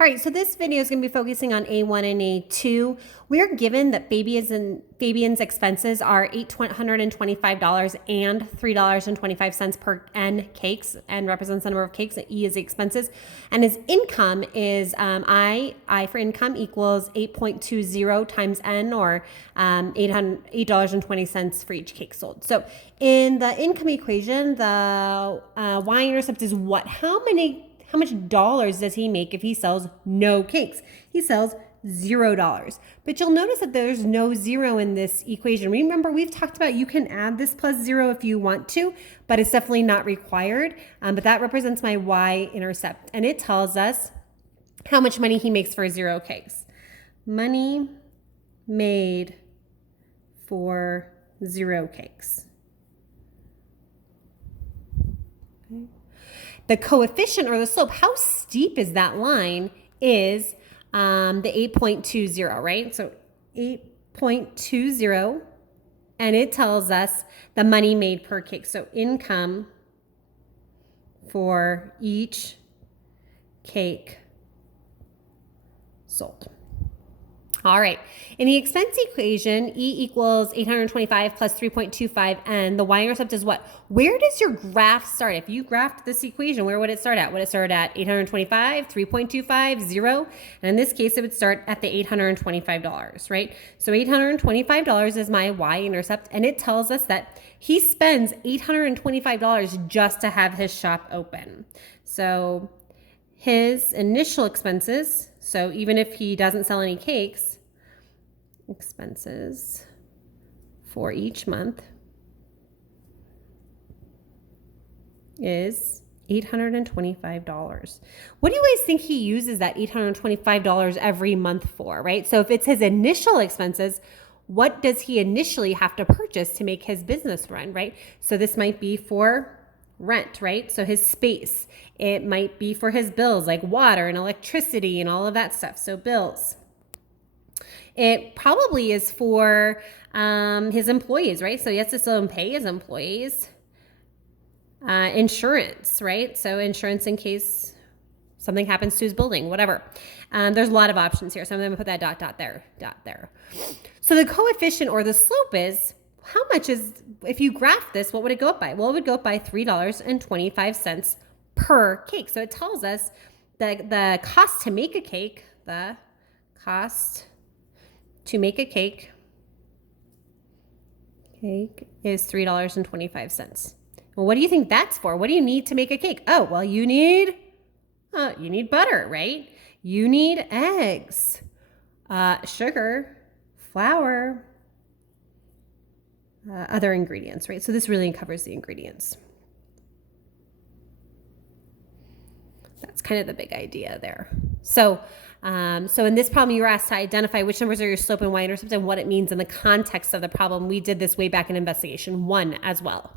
All right, so this video is going to be focusing on A1 and A2. We're given that Fabian's expenses are $825 and $3.25 per N cakes, and represents the number of cakes, and E is the expenses. And his income is I for income equals 8.20 times N, or $8.20 for each cake sold. So in the income equation, the y-intercept is what? How much dollars does he make if he sells no cakes? He sells $0. But you'll notice that there's no zero in this equation. Remember, we've talked about you can add this plus zero if you want to, but it's definitely not required. But that represents my y-intercept, and it tells us how much money he makes for 0 cakes. Money made for 0 cakes. Okay. The coefficient, or the slope, how steep is that line, is the 8.20, right? So 8.20, and it tells us the money made per cake. So income for each cake sold. All right, in the expense equation, E equals 825 plus 3.25, and the y-intercept is what? Where does your graph start? If you graphed this equation, where would it start at? Would it start at 825, 3.25, 0? And in this case, it would start at the $825, right? So $825 is my y-intercept, and it tells us that he spends $825 just to have his shop open. So his initial expenses, so even if he doesn't sell any cakes, expenses for each month is $825. What do you guys think he uses that $825 every month for, right? So if it's his initial expenses, what does he initially have to purchase to make his business run, right? So this might be for rent, right? So his space. It might be for his bills like water and electricity and all of that stuff. So bills. It probably is for his employees, right? So he has to still pay his employees. Insurance, right? So insurance in case something happens to his building, whatever. There's a lot of options here. So I'm going to put that dot there. So the coefficient, or the slope, is how much is, if you graph this, what would it go up by? Well, it would go up by $3.25 per cake. So it tells us that the cost to make a cake, is $3.25. Well, what do you think that's for? What do you need to make a cake? Oh, well, you need butter, right? You need eggs, sugar, flour, other ingredients, right? So this really covers the ingredients. That's kind of the big idea there. So in this problem, you were asked to identify which numbers are your slope and y-intercept and what it means in the context of the problem. We did this way back in investigation 1 as well.